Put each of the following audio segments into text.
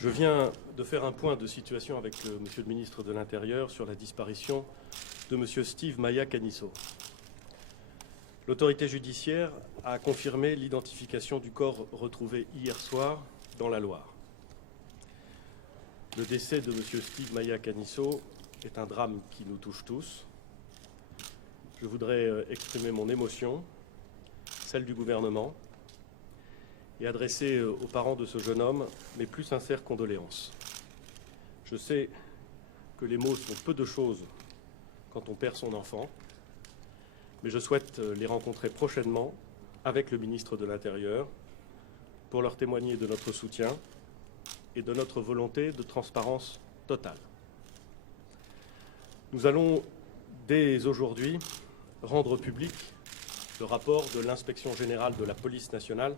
Je viens de faire un point de situation avec Monsieur le ministre de l'Intérieur sur la disparition de Monsieur Steve Maia Caniço. L'autorité judiciaire a confirmé l'identification du corps retrouvé hier soir dans la Loire. Le décès de Monsieur Steve Maia Caniço est un drame qui nous touche tous. Je voudrais exprimer mon émotion, celle du gouvernement, et adresser aux parents de ce jeune homme mes plus sincères condoléances. Je sais que les mots sont peu de choses quand on perd son enfant, mais je souhaite les rencontrer prochainement avec le ministre de l'Intérieur pour leur témoigner de notre soutien et de notre volonté de transparence totale. Nous allons dès aujourd'hui rendre public le rapport de l'Inspection générale de la police nationale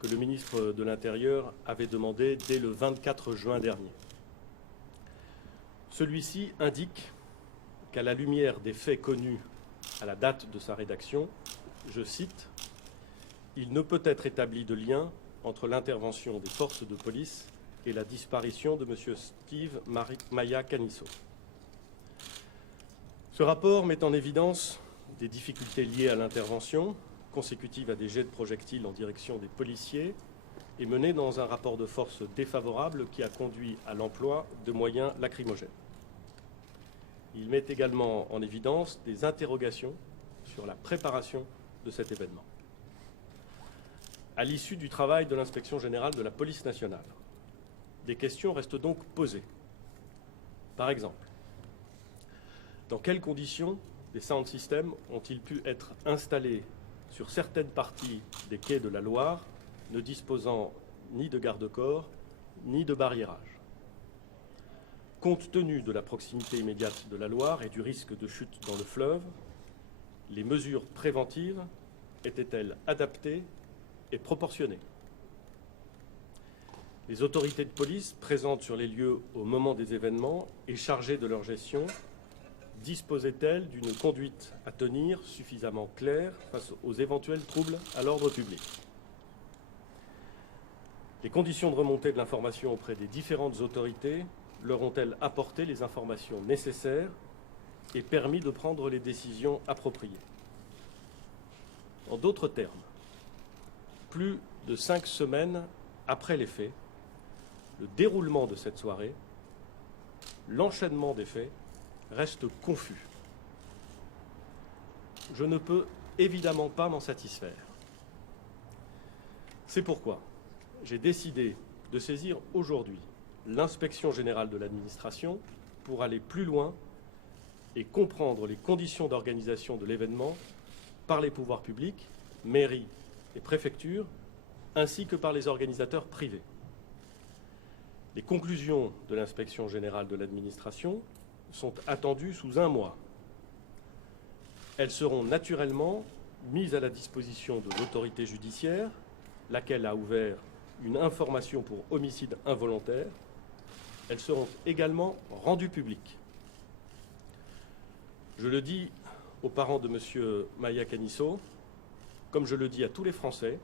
que le ministre de l'Intérieur avait demandé dès le 24 juin dernier. Celui-ci indique qu'à la lumière des faits connus à la date de sa rédaction, je cite, « Il ne peut être établi de lien entre l'intervention des forces de police et la disparition de M. Steve Maia Caniço ». Ce rapport met en évidence des difficultés liées à l'intervention, consécutive à des jets de projectiles en direction des policiers et menée dans un rapport de force défavorable qui a conduit à l'emploi de moyens lacrymogènes. Il met également en évidence des interrogations sur la préparation de cet événement. À l'issue du travail de l'Inspection générale de la police nationale, des questions restent donc posées. Par exemple, dans quelles conditions des sound systems ont-ils pu être installés sur certaines parties des quais de la Loire, ne disposant ni de garde-corps, ni de barriérage. Compte tenu de la proximité immédiate de la Loire et du risque de chute dans le fleuve, les mesures préventives étaient-elles adaptées et proportionnées? Les autorités de police présentes sur les lieux au moment des événements et chargées de leur gestion disposait-elle d'une conduite à tenir suffisamment claire face aux éventuels troubles à l'ordre public? Les conditions de remontée de l'information auprès des différentes autorités leur ont-elles apporté les informations nécessaires et permis de prendre les décisions appropriées? En d'autres termes, plus de 5 semaines après les faits, le déroulement de cette soirée, l'enchaînement des faits, reste confus. Je ne peux évidemment pas m'en satisfaire. C'est pourquoi j'ai décidé de saisir aujourd'hui l'Inspection générale de l'administration pour aller plus loin et comprendre les conditions d'organisation de l'événement par les pouvoirs publics, mairies et préfectures, ainsi que par les organisateurs privés. Les conclusions de l'Inspection générale de l'administration sont attendues sous un mois. Elles seront naturellement mises à la disposition de l'autorité judiciaire, laquelle a ouvert une information pour homicide involontaire. Elles seront également rendues publiques. Je le dis aux parents de M. Maia Caniço, comme je le dis à tous les Français,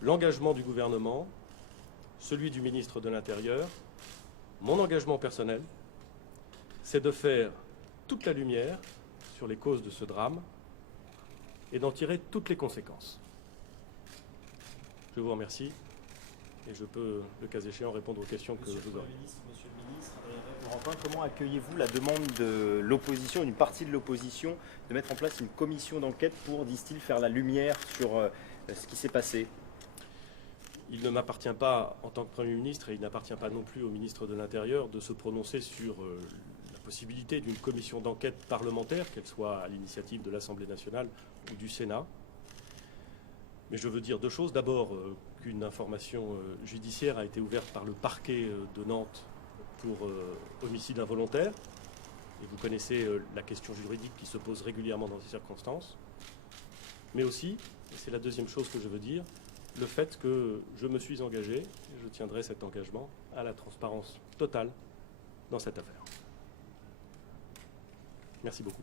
l'engagement du gouvernement, celui du ministre de l'Intérieur, mon engagement personnel, c'est de faire toute la lumière sur les causes de ce drame et d'en tirer toutes les conséquences. Je vous remercie et je peux, le cas échéant, répondre aux questions que vous aurez. Monsieur le ministre, Valentin, comment accueillez-vous la demande de l'opposition, une partie de l'opposition, de mettre en place une commission d'enquête pour, disent-ils, faire la lumière sur ce qui s'est passé? Il ne m'appartient pas, en tant que Premier ministre, et il n'appartient pas non plus au ministre de l'Intérieur, de se prononcer sur la possibilité d'une commission d'enquête parlementaire, qu'elle soit à l'initiative de l'Assemblée nationale ou du Sénat. Mais je veux dire deux choses. D'abord, qu'une information judiciaire a été ouverte par le parquet de Nantes pour homicide involontaire. Et vous connaissez la question juridique qui se pose régulièrement dans ces circonstances. Mais aussi, et c'est la deuxième chose que je veux dire, le fait que je me suis engagé, et je tiendrai cet engagement, à la transparence totale dans cette affaire. Merci beaucoup.